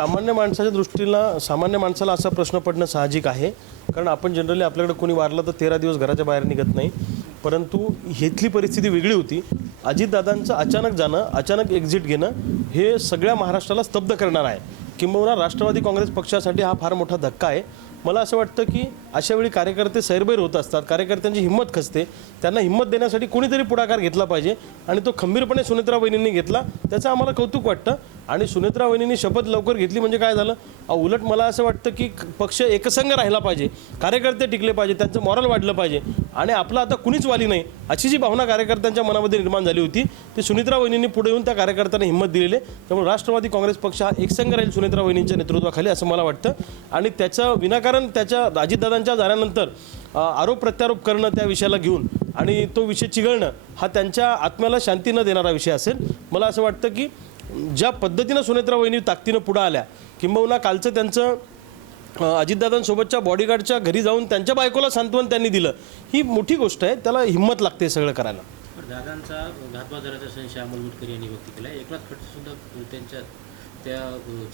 सामान्य माणसाच्या दृष्टीला सामान्य माणसाला असा प्रश्न पडणं साहजिक आहे, कारण आपण जनरली आपल्याकडे कोणी वारलं तर 13 दिवस घराच्या बाहेर निघत नाही. परंतु इथली परिस्थिती वेगळी होती. अजितदादांचं अचानक जाणं, अचानक एक्झिट घेणं हे सगळ्या महाराष्ट्राला स्तब्ध करणार आहे. किंबहुना राष्ट्रवादी काँग्रेस पक्षासाठी हा फार मोठा धक्का आहे. मला असं वाटतं की अशावेळी कार्यकर्ते सैरभैर होत असतात, कार्यकर्त्यांची हिंमत खचते. त्यांना हिंमत देण्यासाठी कोणीतरी पुढाकार घेतला पाहिजे आणि तो खंबीरपणे सुनेत्रा वहिनींनी घेतला. त्याचं आम्हाला कौतुक वाटतं. आणि सुनेत्रा वहिनींनी शपथ लवकर घेतली म्हणजे काय झालं, उलट मला असं वाटतं की पक्ष एकसंघ राहिला पाहिजे, कार्यकर्ते टिकले पाहिजे, त्यांचं मॉरल वाढलं पाहिजे आणि आपलं आता कुणीच वाली नाही अशी जी भावना कार्यकर्त्यांच्या मनामध्ये निर्माण झाली होती ती सुनेत्रा वहिनींनी पुढे येऊन त्या कार्यकर्त्यांना हिंमत दिलेली आहे. त्यामुळे राष्ट्रवादी काँग्रेस पक्ष हा एकसंघ राहील सुनेत्रा वहिनींच्या नेतृत्वाखाली असं मला वाटतं. आणि त्याचं विनाकारण त्याच्या अजितदादांच्या जाण्यानंतर आरोप प्रत्यारोप करणं त्या विषयाला घेऊन आणि तो विषय चिघळणं हा त्यांच्या आत्म्याला शांती न देणारा विषय असेल. मला असं वाटतं की ज्या पद्धतीनं सुनेत्रा वहिनी ताकदीनं पुढं आल्या, किंबहुना कालचं त्यांचं अजितदादांसोबतच्या बॉडीगार्डच्या घरी जाऊन त्यांच्या बायकोला सांत्वन त्यांनी दिलं, ही मोठी गोष्ट आहे. त्याला हिंमत लागते सगळं करायला. दादांचा घातपात झाल्याचा संशय अमोल मिटकरी यांनी व्यक्त केला. एकनाथ खडसे सुद्धा त्यांच्या त्या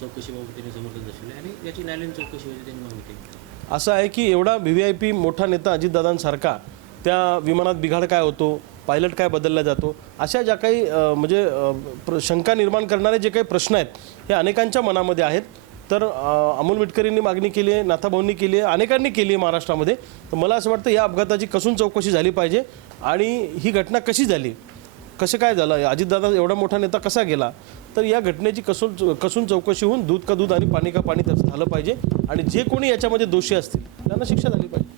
चौकशीबाबत त्यांनी समर्थन दर्शवले आणि याची न्यायालयीन चौकशी होती त्यांनी मागणी केली. असं आहे की एवढा VVIP मोठा नेता अजितदादांसारखा त्या विमानात बिघाड काय होतो, पायलट काय बदलला जातो, अशा ज्या काही म्हणजे शंका निर्माण करणारे जे काही प्रश्न आहेत हे अनेकांच्या मनामध्ये आहेत. तर अमोल मिटकरींनी मागणी केली आहे, नाथाभाऊंनी केली आहे, अनेकांनी केली आहे महाराष्ट्रामध्ये. तर मला असं वाटतं या अपघाताची कसून चौकशी झाली पाहिजे आणि ही घटना कशी झाली, कसं काय झालं, अजितदादा एवढा मोठा नेता कसा गेला, तर या घटनेची कसून चौकशी होऊन दूध का दूध आणि पाणी का पाणी त्याचं झालं पाहिजे आणि जे कोणी याच्यामध्ये दोषी असतील त्यांना शिक्षा झाली पाहिजे.